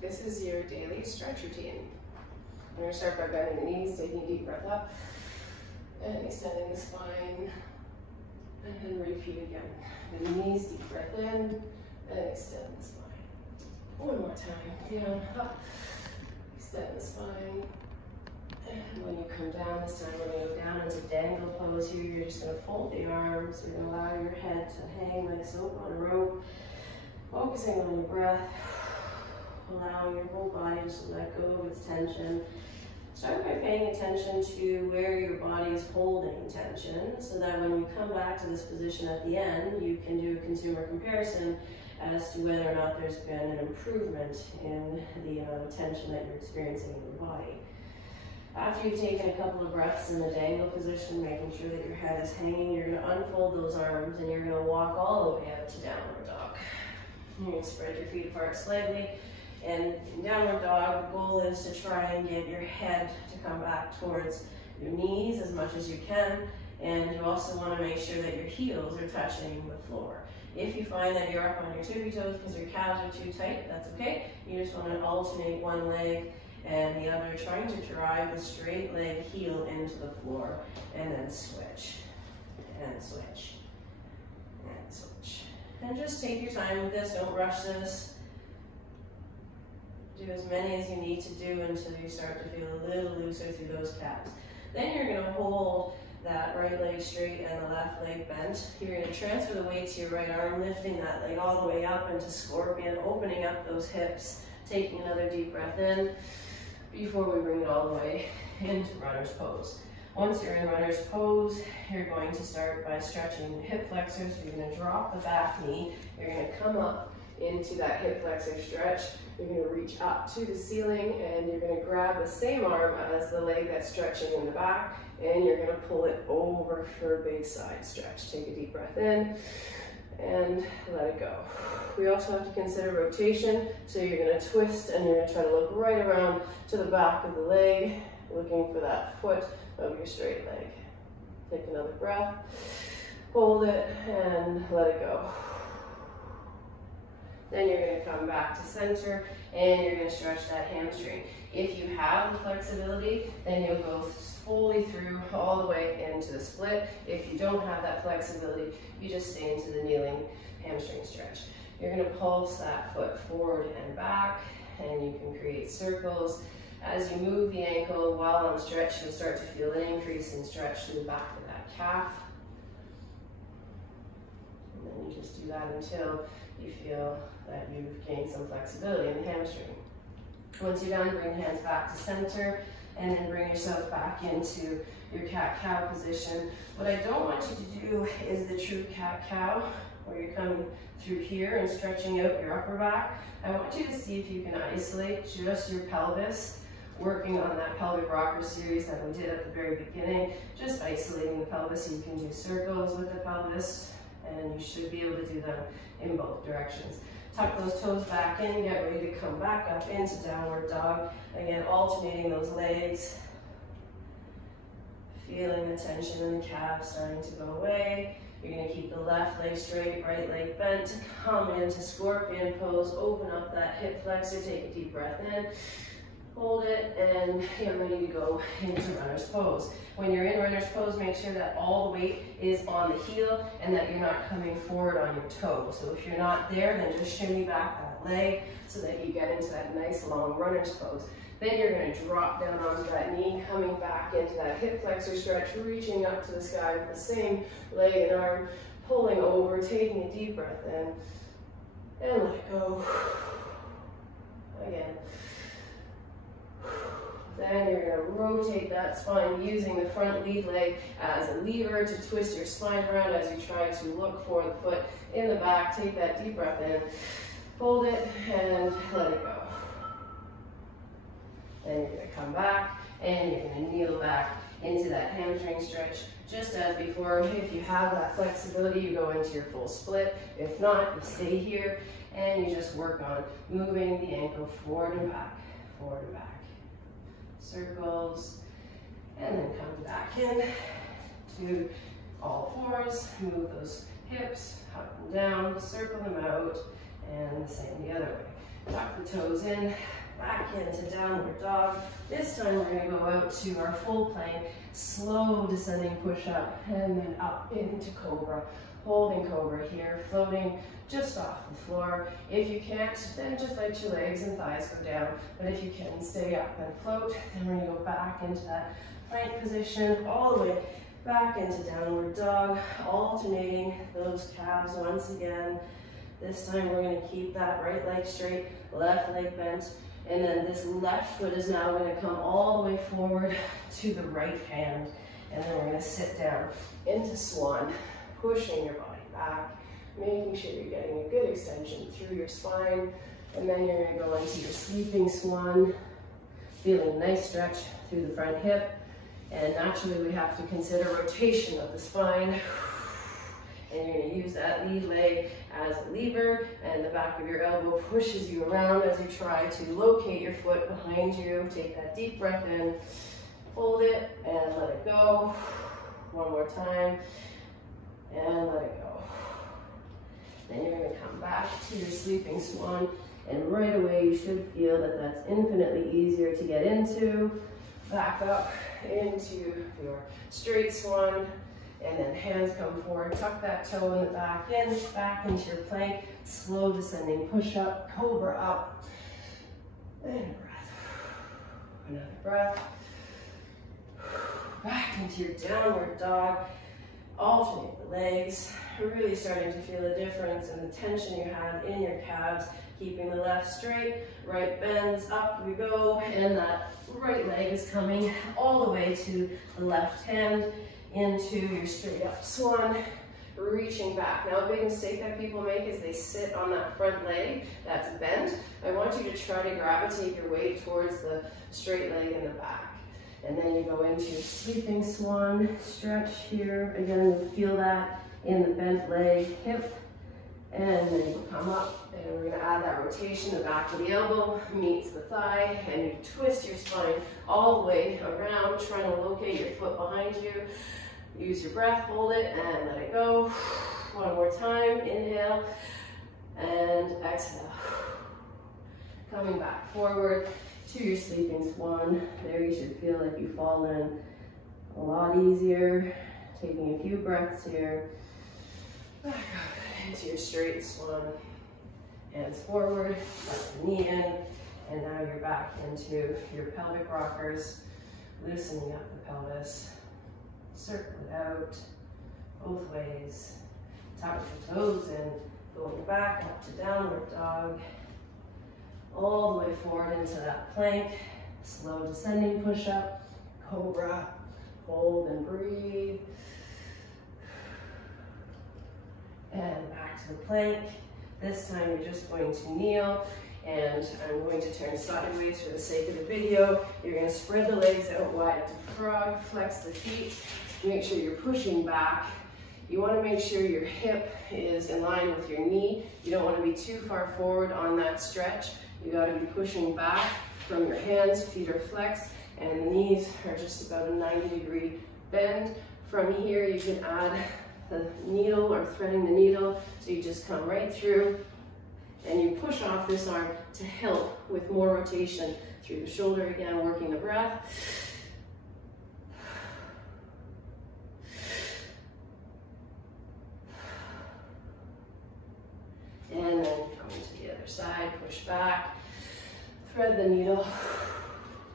This is your daily stretch routine. We're going to start by bending the knees, taking a deep breath up, and extending the spine, and then repeat again. Bend the knees, deep breath in, and extend the spine. One more time, down, up, extend the spine. And when you come down, this time we're going to go down into dangle pose here. You're just going to fold the arms. You're going to allow your head to hang like so on a rope, focusing on your breath. Allowing your whole body just to let go of its tension. Start by paying attention to where your body is holding tension so that when you come back to this position at the end, you can do a consumer comparison as to whether or not there's been an improvement in the amount of tension that you're experiencing in your body. After you've taken a couple of breaths in the dangle position, making sure that your head is hanging, you're going to unfold those arms and you're going to walk all the way up to downward dog. You're going to spread your feet apart slightly. And in downward dog, the goal is to try and get your head to come back towards your knees as much as you can. And you also want to make sure that your heels are touching the floor. If you find that you're up on your tippy toes because your calves are too tight, that's okay. You just want to alternate one leg and the other, trying to drive the straight leg heel into the floor, and then switch, and switch, and switch. And just take your time with this, don't rush this. Do as many as you need to do until you start to feel a little looser through those calves. Then you're going to hold that right leg straight and the left leg bent. You're going to transfer the weight to your right arm, lifting that leg all the way up into scorpion, opening up those hips, taking another deep breath in before we bring it all the way into runner's pose. Once you're in runner's pose, you're going to start by stretching the hip flexors. You're going to drop the back knee. You're going to come up into that hip flexor stretch. You're going to reach up to the ceiling and you're going to grab the same arm as the leg that's stretching in the back and you're going to pull it over for a big side stretch. Take a deep breath in and let it go. We also have to consider rotation, so you're going to twist and you're going to try to look right around to the back of the leg, looking for that foot of your straight leg. Take another breath, hold it and let it go. Then you're going to come back to center and you're going to stretch that hamstring. If you have the flexibility, then you'll go fully through all the way into the split. If you don't have that flexibility, you just stay into the kneeling hamstring stretch. You're going to pulse that foot forward and back, and you can create circles. As you move the ankle while on stretch, you'll start to feel an increase in stretch through the back of that calf. And then you just do that until you feel that you've gained some flexibility in the hamstring. Once you're done, bring the hands back to center and then bring yourself back into your cat-cow position. What I don't want you to do is the true cat-cow, where you're coming through here and stretching out your upper back. I want you to see if you can isolate just your pelvis, working on that pelvic rocker series that we did at the very beginning, just isolating the pelvis so you can do circles with the pelvis, and you should be able to do them in both directions. Tuck those toes back in, get ready to come back up into downward dog. Again, alternating those legs, feeling the tension in the calves starting to go away. You're going to keep the left leg straight, right leg bent, come into scorpion pose, open up that hip flexor, take a deep breath in, hold it, and get ready to go into runner's pose. When you're in runner's pose, make sure that all the weight is on the heel and that you're not coming forward on your toe. So if you're not there, then just shimmy back that leg so that you get into that nice long runner's pose. Then you're going to drop down onto that knee, coming back into that hip flexor stretch, reaching up to the sky with the same leg and arm, pulling over, taking a deep breath in, and let it go. Again. Then you're going to rotate that spine using the front lead leg as a lever to twist your spine around as you try to look for the foot in the back. Take that deep breath in, hold it, and let it go. Then you're going to come back and you're going to kneel back into that hamstring stretch. Just as before, if you have that flexibility, you go into your full split. If not, you stay here and you just work on moving the ankle forward and back, forward and back. Circles, and then come back in to all fours. Move those hips up and down, circle them out, and the same the other way. Tuck the toes in, back into downward dog. This time we're going to go out to our full plank, slow descending push up, and then up into cobra. Holding cobra here, floating just off the floor. If you can't, then just let your legs and thighs go down. But if you can, stay up and float. Then we're going to go back into that plank position, all the way back into downward dog, alternating those calves once again. This time we're going to keep that right leg straight, left leg bent, and then this left foot is now going to come all the way forward to the right hand. And then we're going to sit down into swan, pushing your body back, making sure you're getting a good extension through your spine. And then you're going to go into your sleeping swan, feeling a nice stretch through the front hip. And naturally we have to consider rotation of the spine. And you're going to use that lead leg as a lever, and the back of your elbow pushes you around as you try to locate your foot behind you. Take that deep breath in, hold it, and let it go. One more time, and let it go. Then you're going to come back to your sleeping swan, and right away you should feel that that's infinitely easier to get into. Back up into your straight swan. And then hands come forward, tuck that toe in the back into your plank, slow descending push up, cobra up, and breath. Another breath. Back into your downward dog, alternate the legs, really starting to feel the difference in the tension you have in your calves, keeping the left straight, right bends, up we go, and that right leg is coming all the way to the left hand, into your straight up swan, reaching back. Now a big mistake that people make is they sit on that front leg that's bent. I want you to try to gravitate your weight towards the straight leg in the back. And then you go into your sleeping swan, stretch here. Again, you feel that in the bent leg, hip. And then you come up, and we're gonna add that rotation. The back of the elbow meets the thigh, and you twist your spine all the way around, trying to locate your foot behind you. Use your breath, hold it, and let it go. One more time, inhale, and exhale. Coming back forward to your sleeping swan. There you should feel like you fall in a lot easier. Taking a few breaths here. Back up into your straight swan. Hands forward, tuck the knee in, and now you're back into your pelvic rockers, loosening up the pelvis. Circle it out both ways. Tuck the toes in, going back up to downward dog, all the way forward into that plank. Slow descending push up, cobra, hold and breathe. And back to the plank. This time you're just going to kneel, and I'm going to turn sideways for the sake of the video. You're going to spread the legs out wide to frog, flex the feet. Make sure you're pushing back. You want to make sure your hip is in line with your knee. You don't want to be too far forward on that stretch. You got to be pushing back from your hands, feet are flexed, and the knees are just about a 90-degree bend. From here, you can add the needle or threading the needle. So you just come right through and you push off this arm to help with more rotation through the shoulder. Again, working the breath. And then coming to the other side, push back, thread the needle.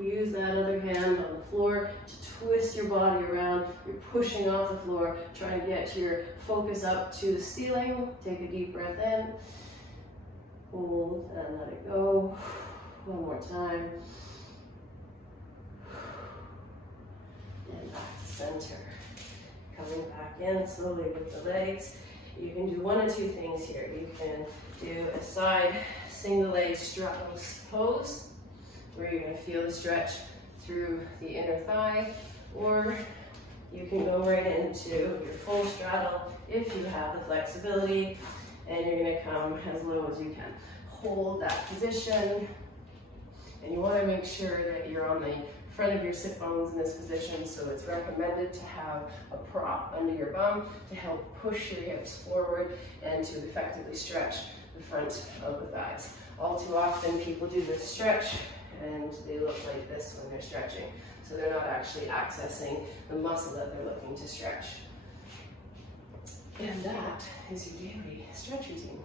Use that other hand on the floor to twist your body around. You're pushing off the floor, trying to get your focus up to the ceiling. Take a deep breath in, hold, and let it go. One more time. And back to center. Coming back in slowly with the legs. You can do one of two things here. You can do a side single leg straddle pose, where you're going to feel the stretch through the inner thigh, or you can go right into your full straddle if you have the flexibility, and you're going to come as low as you can. Hold that position, and you want to make sure that you're on the front of your sit bones in this position, so it's recommended to have a prop under your bum to help push your hips forward and to effectively stretch the front of the thighs. All too often people do this stretch and they look like this when they're stretching. So they're not actually accessing the muscle that they're looking to stretch. And that is your daily stretch routine.